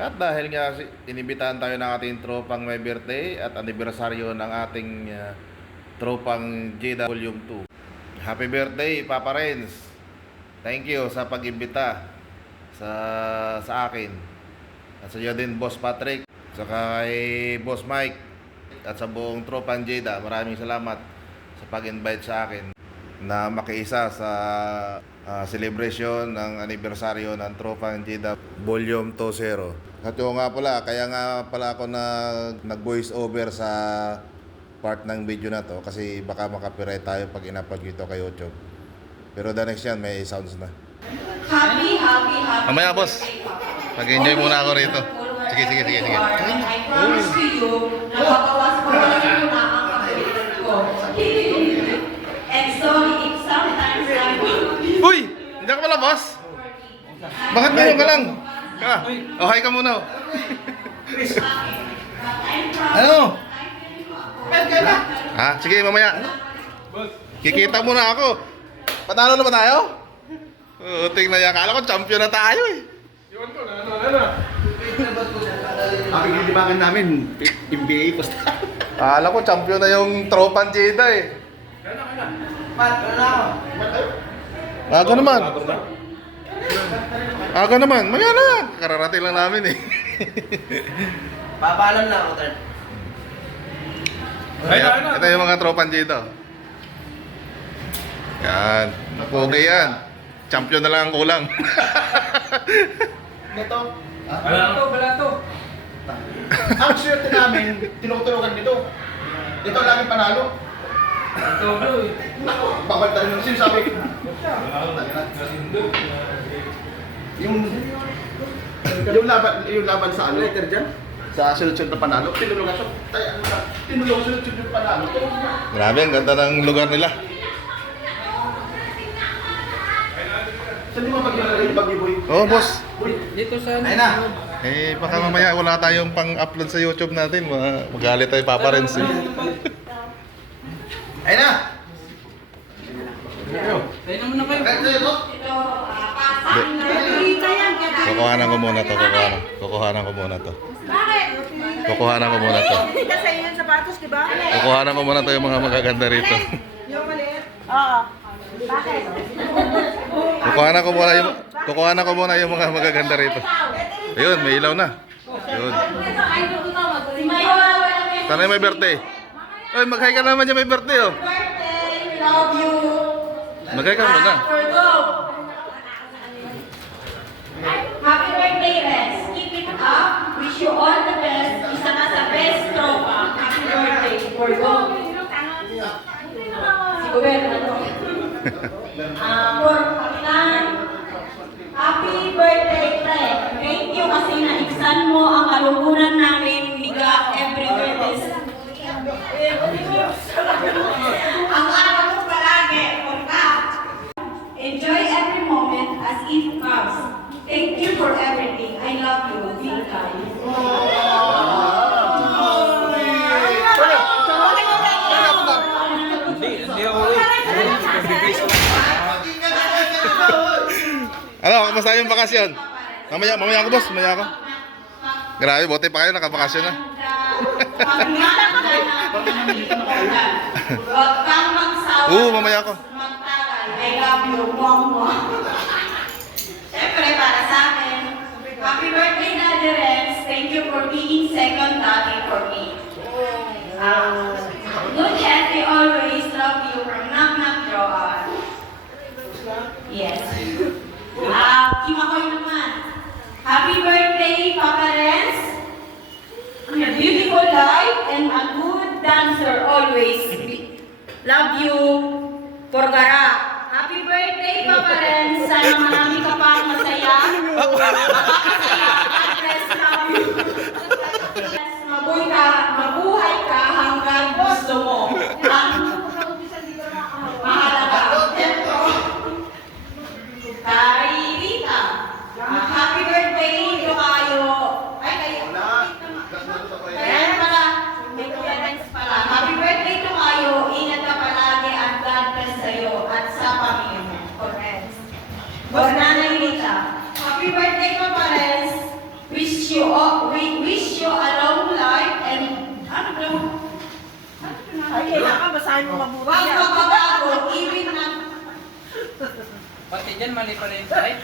At dahil nga inibitahan tayo ng ating tropang may birthday at anibersaryo ng ating tropang Jada Volume 2. Happy birthday, Papa Renz. Thank you sa pag-imbita sa akin. At sa iyo din, Boss Patrick. Saka kay Boss Mike. At sa buong tropang Jada, maraming salamat sa pag-invite sa akin na makiisa sa celebration ng anibersaryo ng tropang Jada Volume 2.0. At yung nga pala, kaya nga pala ako nag-voice over sa part ng video na to kasi baka makapiright tayo pag in-upload ito kay YouTube. Pero the next yan, may sounds na. Happy. Mamaya, boss. Mag-enjoy muna ako rito. Sige. I promise to you na babawas-bawasin ko na ang kapilitan ko. And sorry if sometimes I will be... Uy! Hindi ka pala, boss? Bakit ngayon ka lang? Hi ka muna. Ano? Sige, mamaya. Kikita muna ako. Panalo na ba tayo? Tingnan niya. Akala ko champion na tayo eh. Iwan ko, ano. Ang ilibangan namin, NBA post. Akala ko champion na yung tropan Jada eh. Aga naman. Aga naman. Maya na. Kararating lang namin eh. Papaalam na ako, Tern. Ito yung mga tropan Jada. Yan. Pogi yan. Champion na lang ang kulang. Ito, Balato. ang swerte namin, tinuturukan dito. Ito lagi panalo. Naku, bawal tayo ng sinasabi. Yung laban sa ano? Sa sunod-sunod na panalo, tinulungan siya. Tinulungan sunod-sunod na panalo. Grabe, ang ganda ng lugar nila. Saan di mo pag-iwalay yung Bagiboy? Oh, boss. Dito sa... Ayun na. Baka mamaya wala tayong pang-upload sa YouTube natin. Magalit tayo, Papa Renz. Ayun na! Ayun na muna kayo. Kahit sa'yo to? Kukuhanan ko muna to. Kukuhanan ko muna to. Hindi ka sa yung sapatos, di ba? Kukuhanan ko muna to yung mga magaganda rito. Yung maliit? Oo. Bakit? Kukuhanan ko muna yung mga magaganda rito. Ayun, may ilaw na. Ayun. Sana may birthday. Oy, mag-hi ka naman dyan, may birthday oh. Birthday, love you. Mag-hi ka muna. Happy birthday, Renz. Keep it up. Wish you all the best. Isa ka sa best tropa. Happy birthday, Borgo. Si Goberno to. Kapitan. Happy birthday, Pre. Thank you kasi naiksan mo ang kalukuran namin biga every birthday. Ang araw mo palagi, Borga. Enjoy every moment as it comes. Thank you for everything. I love you, Vika. Hindi ako Ano, kamusta yung bakasyon? Mamaya ako, boss. Mamaya ako. Grabe, buti pa kayo, nakabakasyon na. Huwag kang magsawa. Mamaya ako. Magtagal. I love you, Mom. Siyempre, para sa akin. Happy birthday, Daddy Renz. Thank you for being second daddy for me. Good Ate always love you from Knock Knock Joanne. Yes. Kimakoy naman. Happy birthday, Papa Renz. A beautiful life and a good dancer always. Love you, Porgara. Happy birthday, Papa Renz. Sana marami ka pang masaya. Makakasaya. God bless, love you. Mabuhay ka hanggang gusto mo. Mahalaga. Kay Rita. Happy birthday, Tokayo. Ay, kayo. Ayan pala. May Kuya Renz pala. Happy birthday, Tokayo. Ingat ka palagi at God bless sa'yo at sa pamilya mo. For Renz. For Nanay Rita. Happy birthday, Papa Renz. we wish you a long life and ano ba? Ay, kailangan basahin mo mabuti Wag yan. magbabago, even na Pati dyan, mali pala yung type.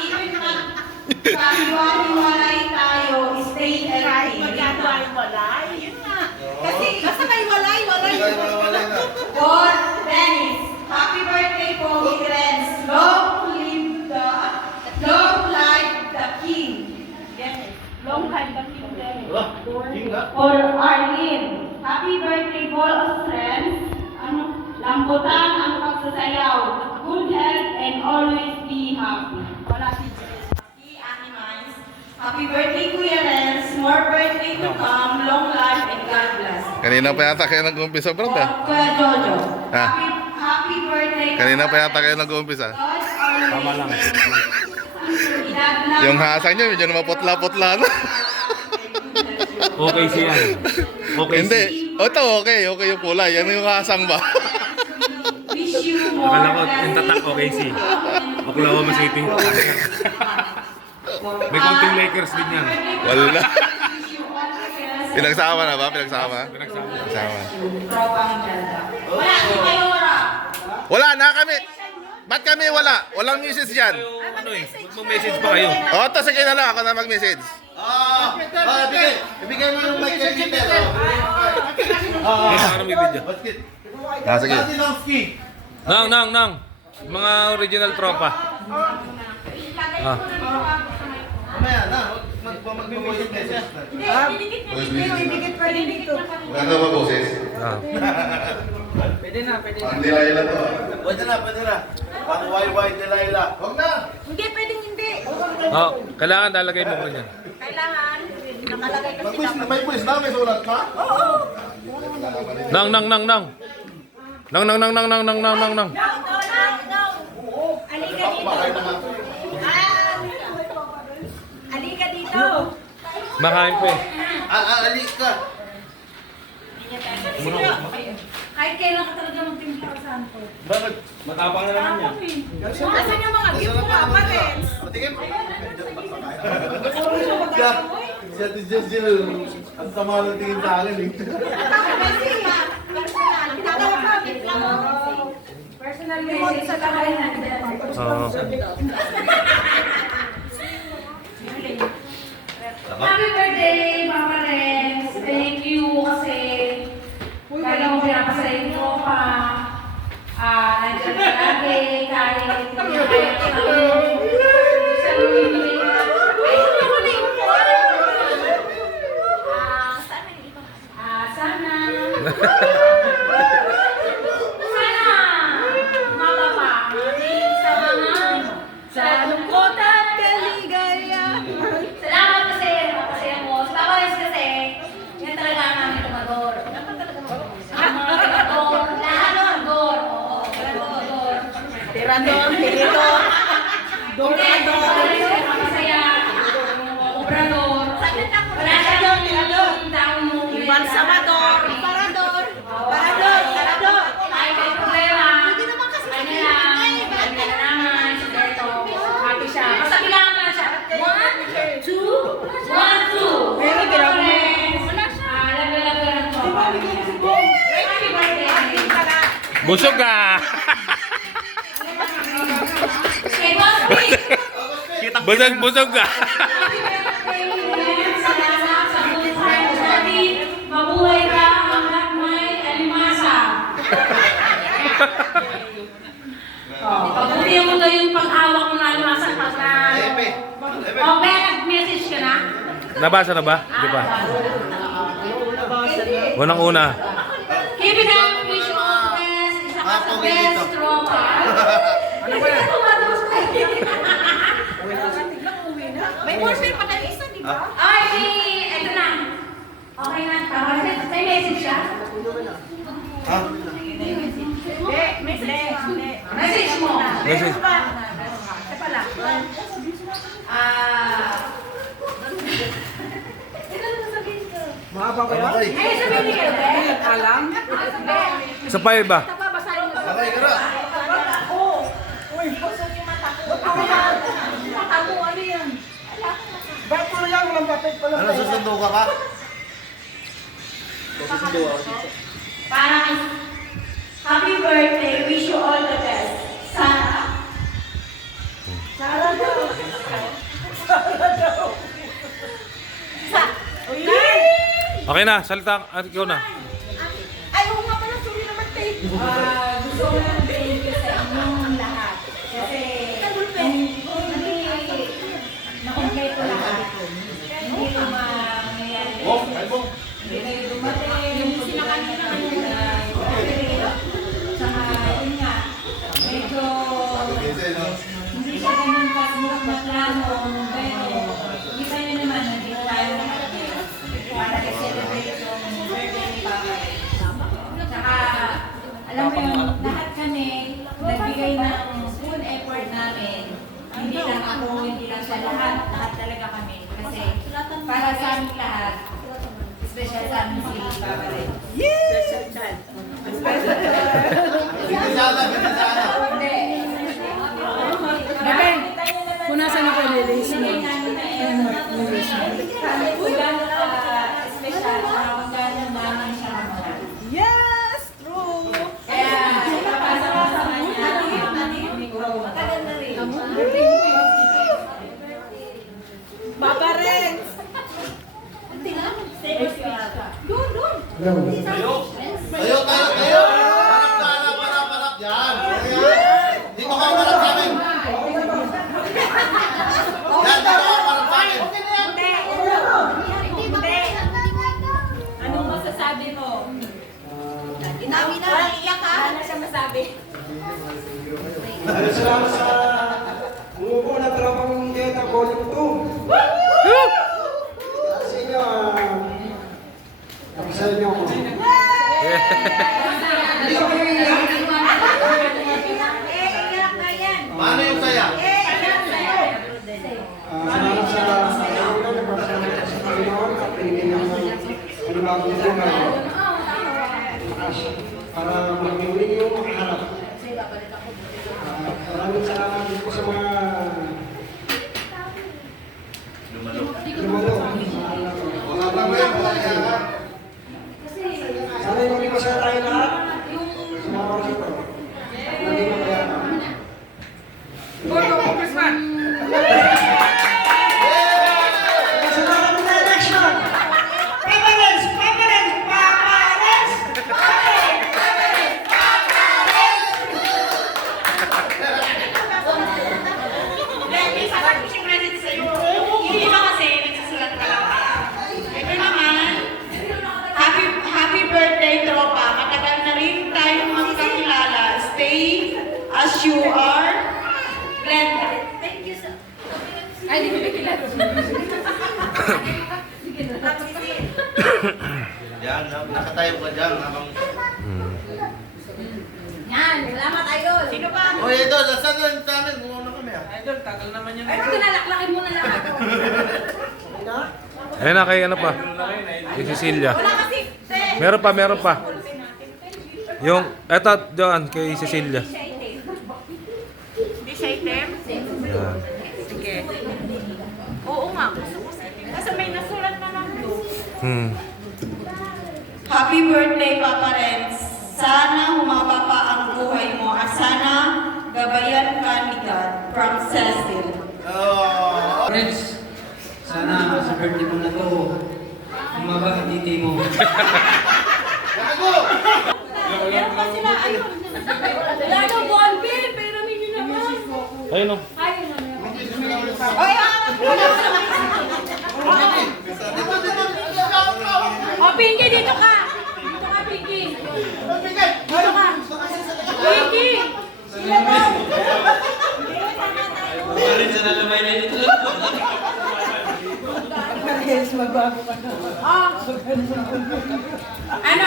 even na kaliwalay tayo, stay Kahit healthy. magkakawalay, yun nga. Kasi, basta may walay. For Dennis, happy birthday po, Migrens. Long life the king. Long time ka king din. For Arlene, happy birthday po, friends. Lambutan ang pagsasayaw. Good health and always be happy. Wala si Ate Mans. Happy birthday, Kuya Renz. More birthday to come. Long life and God bless. Kanina pa yata kayo nag-uumpisa, For brad. Kuya Jojo. Ah. Happy birthday. Kanina pa yata kayo nag-uumpisa. Tama lang. Yung hasang nyo, medyo maputla-putla na. Okay siya. Okay Hindi. O, ito okay. Okay yung kulay. Yan yung hasang ba? Wish you more Akala ko, yung tatak okay si. Oklahoma City. May konting Lakers din yan. Wala. Pinagsama na ba? Pinagsama? Pinagsama. Pinagsama. Tropang ganda. Wala, hindi kayo wala. Wala na kami. Ba't kami wala? Walang message dyan. Ano eh, mag-message pa kayo. O, ito sige na lang. Ako na mag-message. Ibigay mo yung mic kay Peter. Yes, para may video. Ah, sige. Nang. Mga original tropa. Ah. Mamaya na, mag-message message na. Ibigit pa rin dito. Maganda ba boses? Ah. Pwede na. Ang dilay lang to. Pwede na. Ang YY Delilah. Huwag na. Hindi, pwedeng hindi. Oh, kailangan lalagay mo ko niyan. Kailangan. Nakalagay kasi dapat. May quiz na, may sulat ka? Nang. No. Halika dito. Halika dito. Makain po eh. Alik ka. Kahit kailan ka talaga magtimpla sa santo. Bakit? Matapang na naman yan. Asan yung mga gift mo, parents? Patingin. Si Ate Jezil, ang sama ng tingin sa akin eh. Personal. Tinatawag ka, gift lang. Personal message sa tahay natin. Oo. Happy birthday, Mama Renz. Thank you kasi lagi mo pinapasaya nyo pa. Nandiyan ka lagi, kahit hindi kayo sa lumibigay ka. Ay, ako na yung sana. Sana. Mapapangin sa mga Sa lungkot at kaligaya. Salamat kasi, napasaya mo. Sa Papa Renz kasi, yan talaga ang aming tumador. Ang mga tumador, lahat tumador. Oo, tumador. Tirador, pinidor, dorador. Masaya. Obrador. Wala siya doon. Balsamador, parador, parador, parador. Ay, may problema. Ano lang, ano na naman, ito. Happy siya. Basta bilangan mo lang siya. 1, 2, 1, 2. Pero tirang mo. Laga-laga lang to. Happy birthday. Busog ka! Kay Boss Pete. Busog ka! Happy birthday, Renz. Salamat sa buhay mo sa atin. Mabuhay ka hanggang may alimasa. Pagbuti mo to yung pag-awak mo na alimasa pag na... Okay, nag-message ka na? Nabasa na ba? Di ba? Unang-una. Kaibigan, wish you all the best. Isa ka sa best tropa. Ano ba yan? May birthday pa kayo isa, di ba? Ay, ito na. Okay na. May message siya? Hindi, message. Message mo. Message. Ito pala. Ay, sabihin ni kayo, Ben. Alam? Sa pa ba? Babasahin mo. Okay, gara. Uy, busog yung mata ko. Mata mo, ano yan? Ano, susundo ka ba? Para happy birthday, wish you all the best. Sana. Okay na, salita. Ikaw na. Ay, oo nga pala, sorry naman, take. Gusto ko lang thank you sa inyong lahat. Kasi, nakompleto lahat. Hindi lumangyayari. Hindi kayo dumating. Yung sinakanina saka, yun nga, medyo hindi siya ganun kasmuk na plano, pero kita nyo naman, nandito tayo para i-celebrate yung birthday ni Papa. Saka, alam mo yun, lahat kami nagbigay ng full effort namin. Hindi lang ako, hindi lang siya, lahat talaga kami. Kasi para sa aming lahat, special sa amin si Papa Red. Hindi. Beben, kung nasan ako nililis mo. Kung gano'n special, kung gano'n namin siya kamahal. Yes, true. Kaya, ipapasa ko sa kanya ang micro. Matagal na rin. Papa Renz. Tayo! Harap! Yan! Dito ka harap sa amin! Yan, dito ka harap sa amin! Anong masasabi mo? Inamin na. Walang iyak ha? Ano siya masabi? Salamat sa umupo na tropang Jeda Volume 2. Kasi nyo, napisal nyo ako. Hindi ko kayo iyak. Iyak na yan. Paano yung saya? Salamat sa Panginoon, nagpasalamat ako sa Panginoon at pinigyan niya ako ng panibagong buhay. Para maging yung makaharap. Maraming salamat din po sa mga lumalo. Wala lang yan, wala yan. Sana yung maging masaya tayo lahat. Sa mga oras ito. Maging mapayapa. Salamat po sa election! Papares! Papares! Papares! May sasabi ko siyang message sa'yo. Hindi ba kasi nagsusulat ka lang? Ito naman, happy birthday, tropa. Matagal na rin tayong magkakilala. Stay as you are, Glenda. Thank you, sir. Ay, di ko kilala. Yan, nakatayo ka dyan habang... Yan, salamat, idol. Sino pa? O ito, saan lang sa amin? Muna kami ah. Idol, tagal naman yan. Ay, ito nalaklakin mo na lang ako. Ayun na, kay ano pa? Kay Cecilia. Wala kasi, te. Meron pa. Yung, eto, doon, kay Cecilia. Hindi siya item? Yan. Sige. Oo nga, gusto ko sa item. Kasi may nasulat na lang doon. Happy birthday, Papa Renz. Sana humaba pa ang buhay mo at sana gabayan ka ni God. From Cecil. Oh. Friends, sana sa birthday mo na to, umaba ang titi mo. Gago! Meron pa sila, ayun. Wala daw ballpen, pero ninyo naman. Ayun o. Ayun na meron. Oy, O, Pinky, dito ka. Dito ka, Pinky. Dito ka. Pinky! Sila ba? Marin sa nalamay na ito. Ano?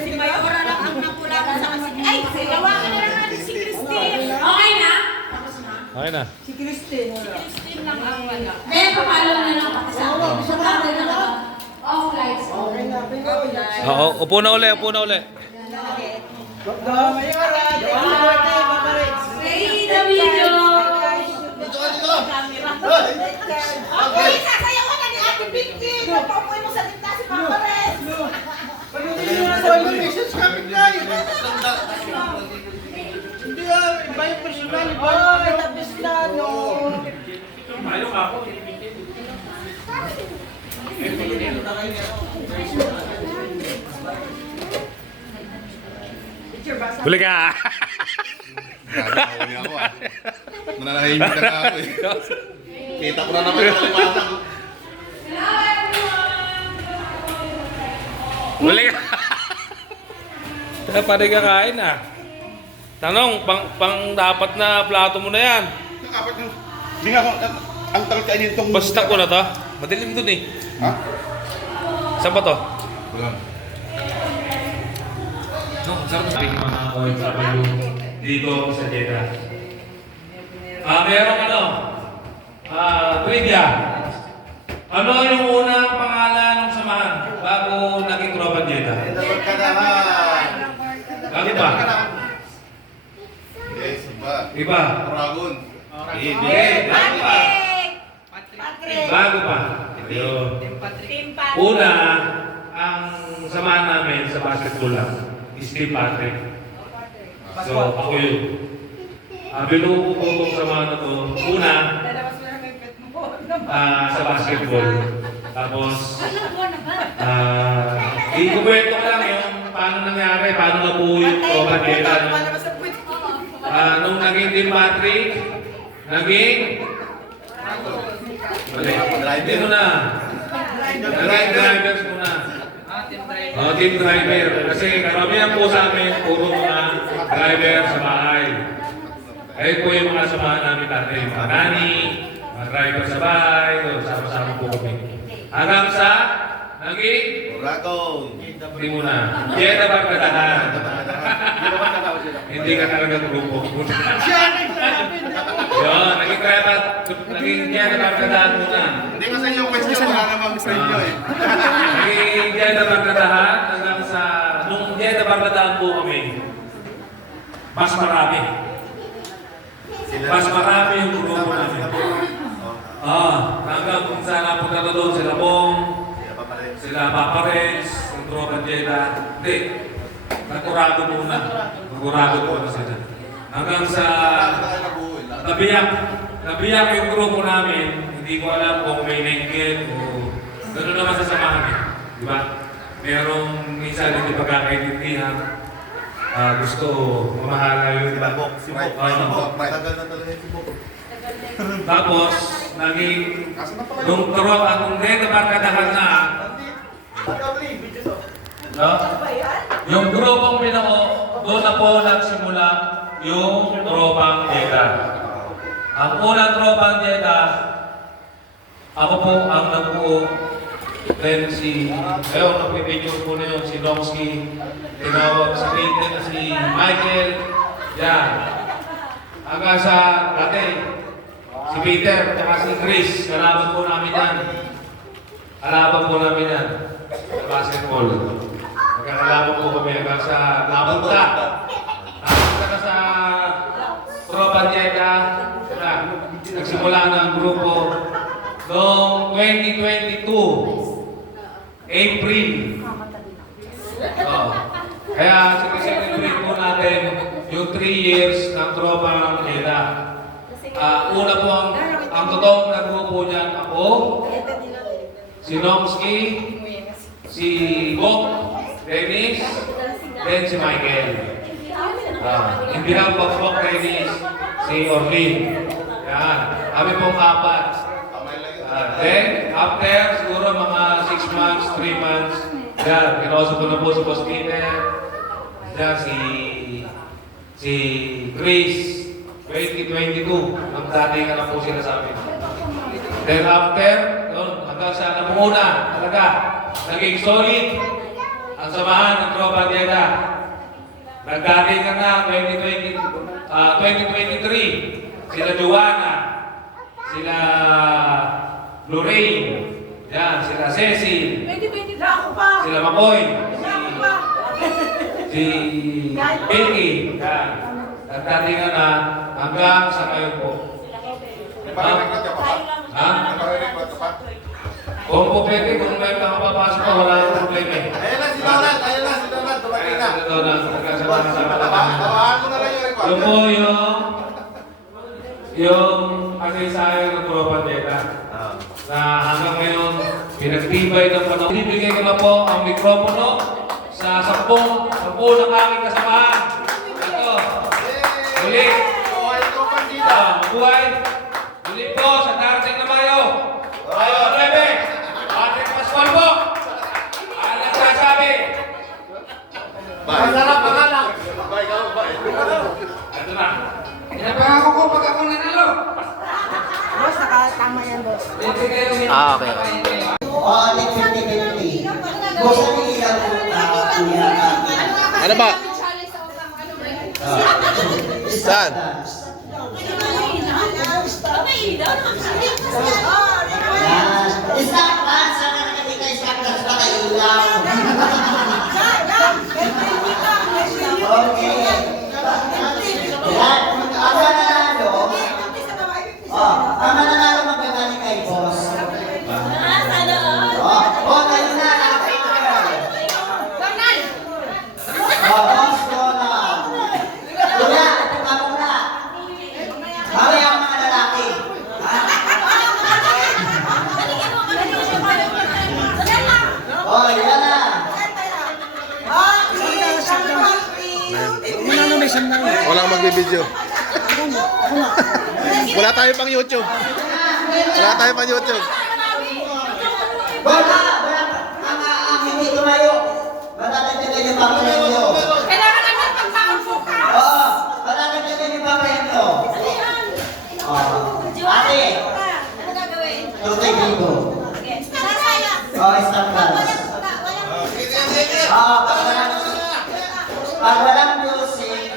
Si Mayora lang ang nakulang sa kasi. Ay, silawakan na lang natin si Christine. Okay na? Okay na. Christine lang ang wala. Kaya papalo na lang ako sa akin. Sa tatay na lang. Off lights. Oo, upo na uli. Play the video. Dito ka dito! Okay, sasayawan na ni Ate Pinky. Napaupoy mo sa gitna si Papa Renz. Message kami tayo. Hindi iba yung personal. Ay, tapos na, no. Huli ka! Grabe, ako ah. Nananahimik na ako eh. Kita ko na naman yung kalimutan ko. Huli ka! Paano ka kain ah? Tanong, pang dapat na plato mo na yan. Apat yung... Hindi nga ako, ang tagal kainin itong... Basta ko na to. Madilim dun eh. Ha? Saan ba to? Wala. No, sarap na mga OFW dito sa Jeddah. Meron trivia. Ano yung unang pangalan ng samahan bago naging tropa Jeddah? Bago ba? Yes, iba. Iba? Dragon. Hindi. Bago pa. Bago pa. Yun. Team Patrick. Una, ang samahan namin sa basketball lang is Team Patrick. So, ako yun. Binuo ko kong samahan na to. Una, sa basketball. Tapos, ikukwento ko lang yung paano nangyari, paano nabuo yung tropa Jeddah. Nung naging Team Patrick, naging... Hindi mo na. Naging drivers muna. Team driver. Kasi karamihan po sa amin, puro mga driver sa bahay. Ayun po yung mga samahan namin dati. Mga nani, mga driver sa bahay, sama-sama po kami. Hanggang sa naging Dragon. hindi mo na. Jeddah Barkadahan. Hindi ka talaga grupo. Yun, naging Jeddah Barkadahan muna. Hindi kasi yung question wala namang sa inyo eh. Naging Jeddah Barkadahan hanggang sa... Nung Jeddah Barkadahan po kami, mas marami. Mas marami yung grupo namin. Hanggang kung saan napunta na doon, sila Bong, sila Papa Renz, yung tropa Jeddah. Hindi. Nagkurado muna. Nagkurado muna sila. Hanggang sa nabiyak yung grupo namin. Hindi ko alam kung may nenggit o gano'n naman sa samahan eh. Di ba? Merong minsan hindi pagkakaintindihan. Gusto mamahala yung Bok. Si Bok. Tagal na talaga si Bok. Tapos, naging nung Jeddah Barkadahan na, no? Yung grupong binuo, doon na po nagsimula yung tropang Jeddah. Ang unang tropang Jeddah, ako po ang nagbuo. Then ayun, nagpipicture po na yun, si Nomsky, tinawag si Peter, si Michael, yan. Hanggang sa dati, si Peter, at si Chris, kalaban po namin yan. Kalaban po namin yan sa basketball. Magkakalaban po kami hanggang sa napunta. Napunta sa tropa Jeddah. Nagsimula ng grupo noong 2022, April. Kaya sineselebrate po natin yung 3 years ng tropa Jeddah. Una po ang totoong nagrupo niyan ako, si Nomsky, si Bok, Dennis, then si Michael. In behalf of Bok, Dennis, si Orlin. Yan. Kami pong apat. Then, after siguro mga 6 months, 3 months, yan, kinausap ko na po si Boss Peter, yan, si Chris, 2022, ang dating na po sila sa amin. Then after, yun, hanggang sa namuna, talaga, naging solid ang samahan ng tropa Jeddah. Nagdating na 2023, sila Joanna, sila Lorraine, yan, sila Cecil, 2020 na ako pa. sila Makoy, Ako pa. si Pinky, yan. Nagdating na hanggang sa ngayon po. Parang nagkakapa. Kung po pwede, kung may nakapapasok ka, wala akong problema eh. Ayun na si Donald, dumating na. Ito na, nagkasalamat sa Tawahan mo na lang yung record. Yung po yung kasaysayan ng Tropa Deta na hanggang ngayon pinagtibay ng panahon. Ibigay ko na po ang mikropono sa 10 ng aking kasamahan. Ito, muli. Buhay. Muli po sa darating na Mayo. Mayo 9. Patrick Pascual po. Ang nagsasabi. Masarap ang anak. Ito na. Pinapangako ko pag ako nanalo. Boss, nakatama yan, boss. Okay. Audit 50-50. Boss, ano ilang Ano ba? Saan? Stop dance! Sana nakati ka stop dance na kayo lang. Okay. Yan. Ang mananalo, ang mananalo magbabalik kay boss. Kayo na. Boss, Donald. Kuya, ito muna. Mamaya ang mga lalaki. Yan na. Walang magbibideo. Wala tayo pang YouTube. Wala tayo pang YouTube. Wala. Ang hindi tumayo. Matatagdagan yung paparenyo. Kailangan naman pagpapampo ka. Oo. Matatagdagan yung paparenyo. Ate. Ano gagawin? Tutay dito. Sasaya. Stop dance. Pag walang music,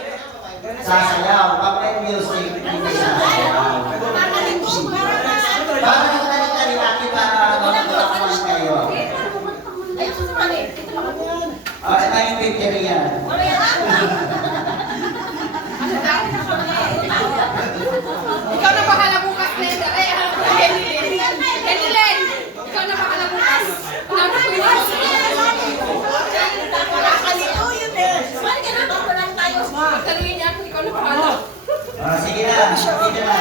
sasayaw. Pag may music, hindi sasayaw. Para nagtali-tali natin para magpapakaman kayo. Ayun, sumali. Ito yung picture yan. Ikaw na bahala bukas, Glenda. Kenilen, ikaw na bahala bukas. Talungin niya, ikaw na bahala. Sige na. Sige na.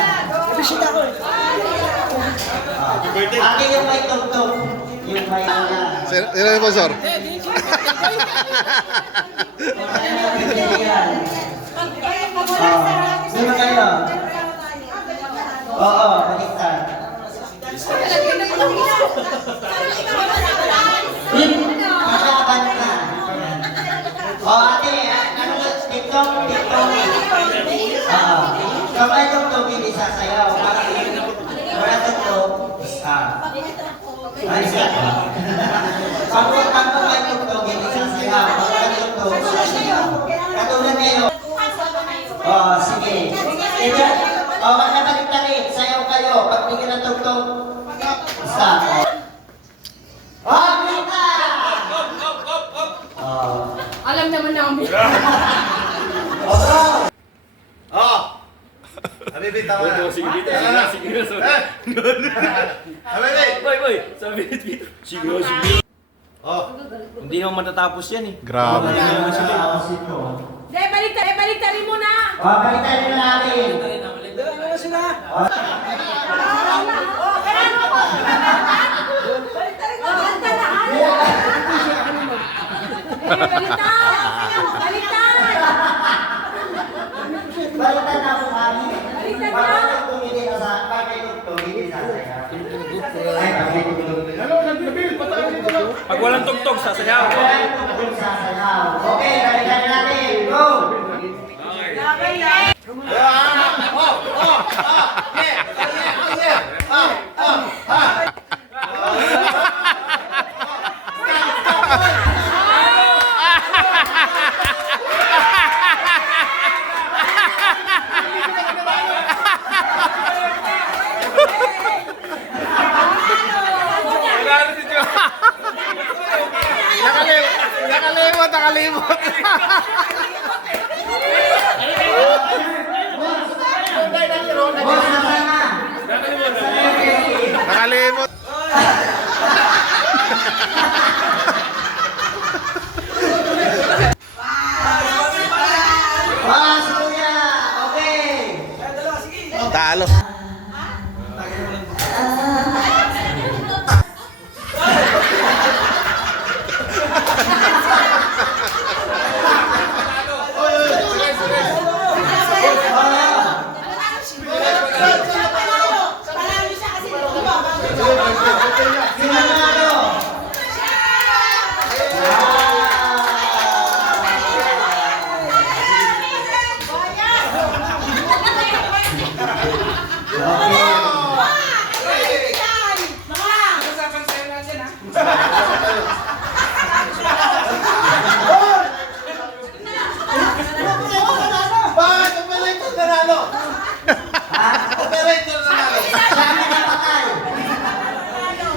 Akin yung may tugtog. Yung may Sino yung sponsor? Sino kayo? Oo, baliktad. Kakaban ka. Ate, ano TikTok? TikTok. Kapag tugtog, hindi sasayaw. Wala tugtog, stop. Ay, stop. Pag may tugtog, hindi sasayaw. Pag may tugtog, sasayaw. Katulad ngayon. Sige. Magkabalik-talik. Sayaw kayo. Pag bigyan ng tugtog, stop. Kita! Alam naman namin. Habibi, tama na. Sige, na. Habibi! Hindi naman matatapos yan eh. Grabe. Baliktarin mo na. Baliktad na natin. Baliktad na po kami. Pag may tugtog, hindi sasayaw. Pag may tugtog, hindi sasayaw. Ay, pag may tugtog. Pag walang tugtog, sasayaw. Okay, balikan natin. Go! Nakalimot. Boss, nasaan na? Nakalimot.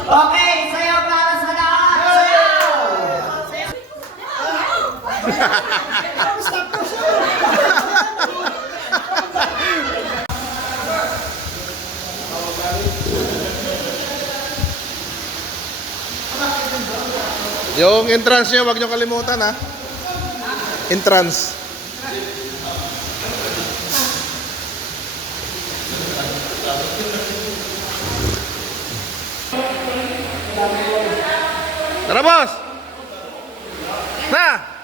Okay, sayaw para sa lahat! Sayaw! Yung entrance nyo, wag nyo kalimutan ha. Entrance. Tara boss! Na!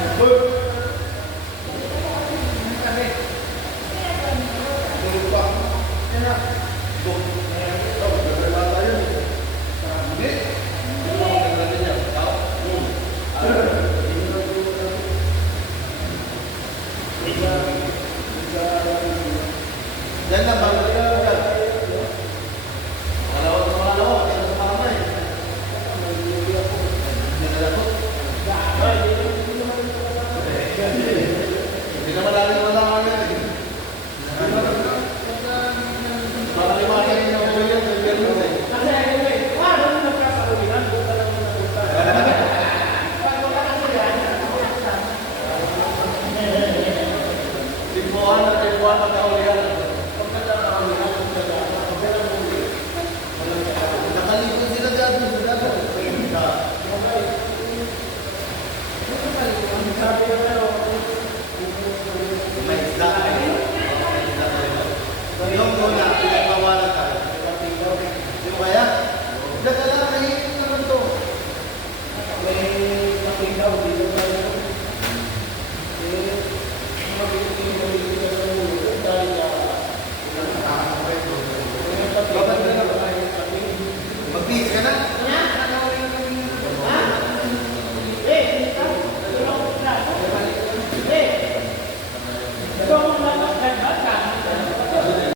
Good.